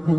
Freedom.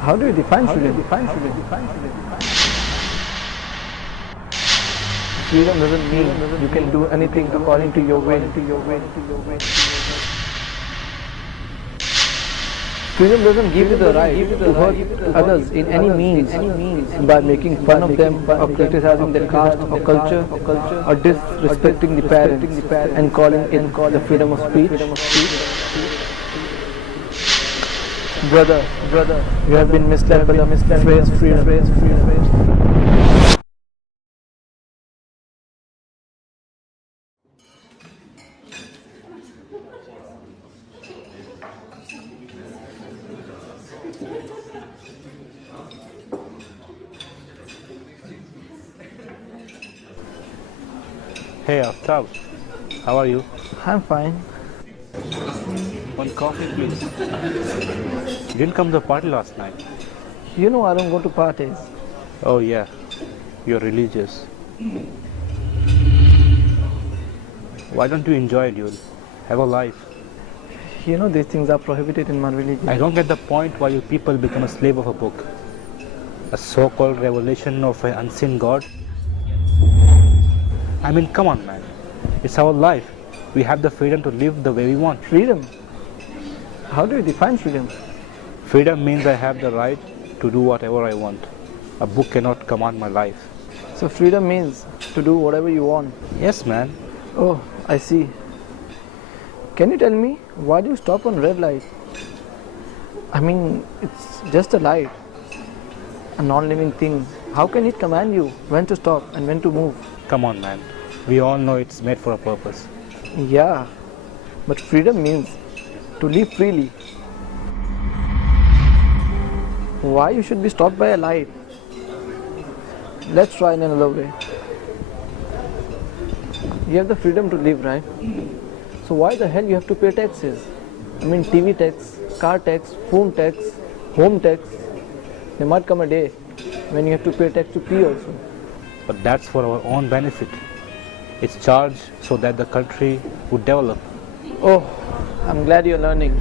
How do you define freedom? Freedom doesn't mean you can do anything according to your will. Freedom doesn't give you the right to hurt others in any means by making fun of them or criticizing their caste or culture or disrespecting the parents and calling it the freedom of speech. Brother, you have been misled by the phrase freedom. Hey Aftab, how are you? I'm fine. One coffee please. You didn't come to the party last night. You know I don't go to parties. Oh yeah, you're religious. Why don't you enjoy it, dude? Have a life. You know these things are prohibited in my religion. I don't get the point why you people become a slave of a book. A so-called revelation of an unseen God. I mean, come on man. It's our life. We have the freedom to live the way we want. Freedom? How do you define freedom? Freedom means I have the right to do whatever I want. A book cannot command my life. So freedom means to do whatever you want? Yes man. Oh, I see. Can you tell me why do you stop on red light? I mean, it's just a light, a non-living thing. How can it command you when to stop and when to move? Come on man. We all know it's made for a purpose. Yeah, but freedom means to live freely. Why you should be stopped by a light? Let's try in another way. You have the freedom to live, right? So why the hell you have to pay taxes? I mean TV tax, car tax, phone tax, home tax. There might come a day when you have to pay tax to pee also. But that's for our own benefit. It's charged so that the country would develop. Oh, I'm glad you're learning.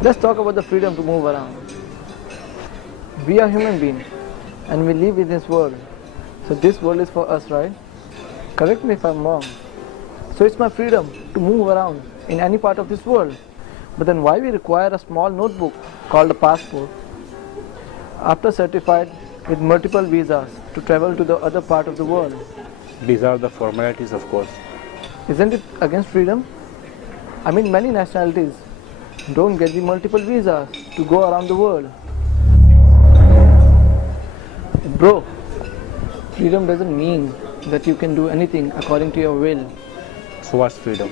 Let's talk about the freedom to move around. We are human beings and we live in this world. So this world is for us, right? Correct me if I'm wrong. So it's my freedom to move around in any part of this world. But then why we require a small notebook called a passport after certified with multiple visas to travel to the other part of the world? These are the formalities, of course. Isn't it against freedom? I mean, many nationalities don't get the multiple visas to go around the world. Bro, freedom doesn't mean that you can do anything according to your will. So what's freedom?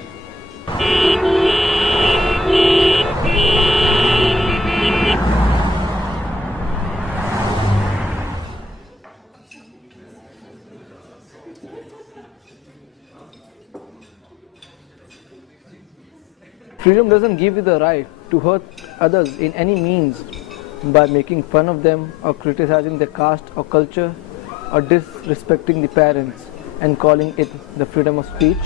Freedom doesn't give you the right to hurt others in any means by making fun of them or criticizing their caste or culture or disrespecting the parents and calling it the freedom of speech.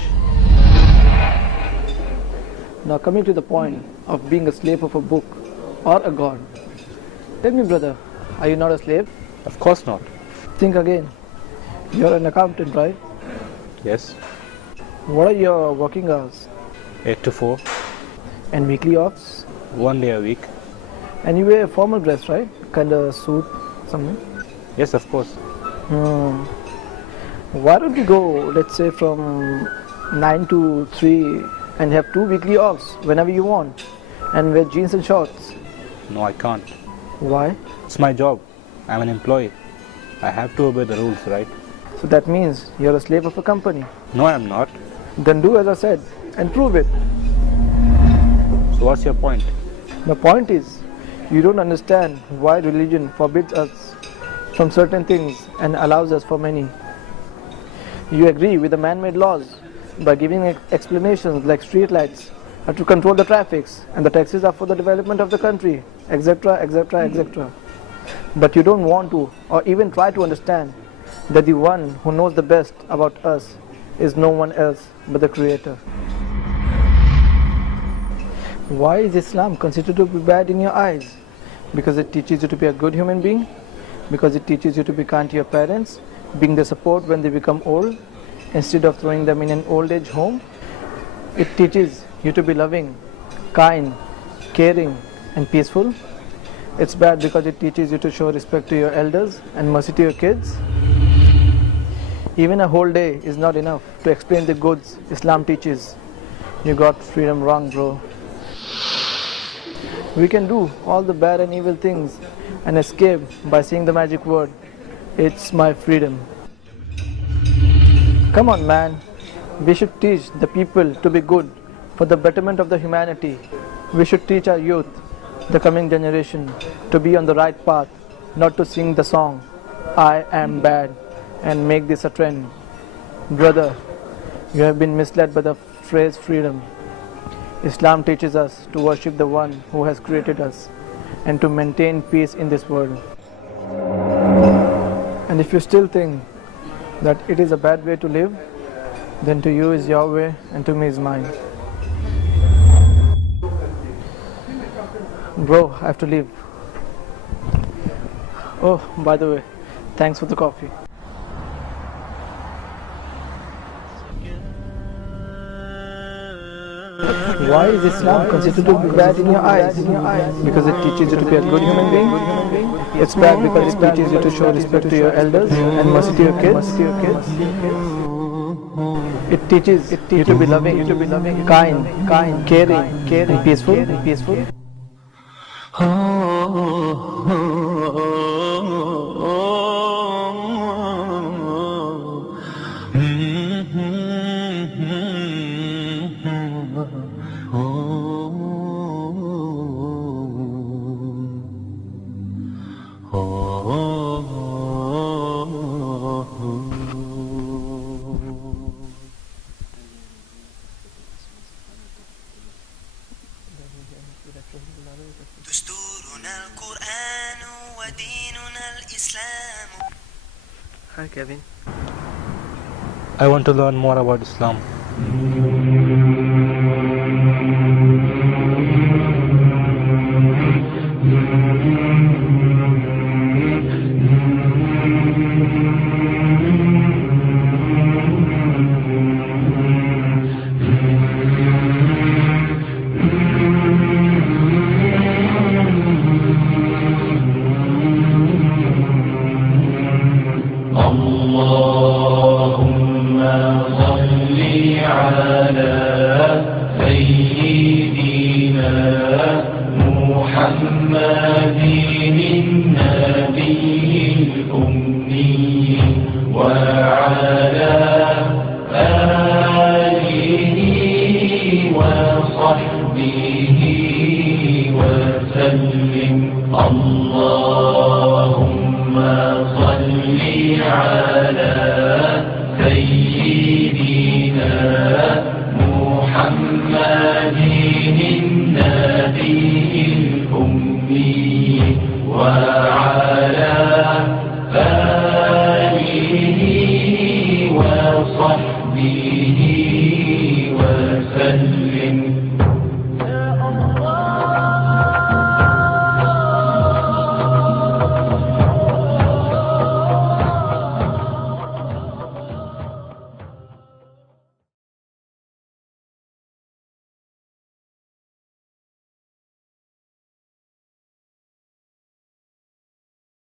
Now coming to the point of being a slave of a book or a god. Tell me brother, are you not a slave? Of course not. Think again. You're an accountant, right? Yes. What are your working hours? 8 to 4. And weekly offs? 1 day a week. And you wear formal dress, right? Kind of suit, something. Yes, of course. Why don't you go, let's say, from 9 to 3 and have 2 weekly offs whenever you want and wear jeans and shorts? No, I can't. Why? It's my job. I'm an employee. I have to obey the rules, right? So that means you're a slave of a company. No, I'm not. Then do as I said and prove it. So what's your point? The point is, you don't understand why religion forbids us from certain things and allows us for many. You agree with the man-made laws by giving explanations like street lights are to control the traffics and the taxes are for the development of the country, etc., etc., etc. But you don't want to or even try to understand that the one who knows the best about us is no one else but the Creator. Why is Islam considered to be bad in your eyes? Because it teaches you to be a good human being? Because it teaches you to be kind to your parents, being their support when they become old, instead of throwing them in an old age home? It teaches you to be loving, kind, caring, and peaceful? It's bad because it teaches you to show respect to your elders and mercy to your kids? Even a whole day is not enough to explain the goods Islam teaches. You got freedom wrong, bro. We can do all the bad and evil things and escape by saying the magic word, "It's my freedom." Come on, man. We should teach the people to be good for the betterment of the humanity. We should teach our youth, the coming generation, to be on the right path, not to sing the song, "I am bad," and make this a trend. Brother, you have been misled by the phrase freedom. Islam teaches us to worship the one who has created us and to maintain peace in this world. And if you still think that it is a bad way to live, then to you is your way and to me is mine. Bro, I have to leave. Oh, by the way, thanks for the coffee. Why is Islam considered to be bad in your eyes? Because it teaches you to be a good human being? It's bad because it teaches you to show respect to your elders and mercy to your kids? It teaches you to be loving, kind, caring, peaceful. Hi Kevin. I want to learn more about Islam. اللهم صل على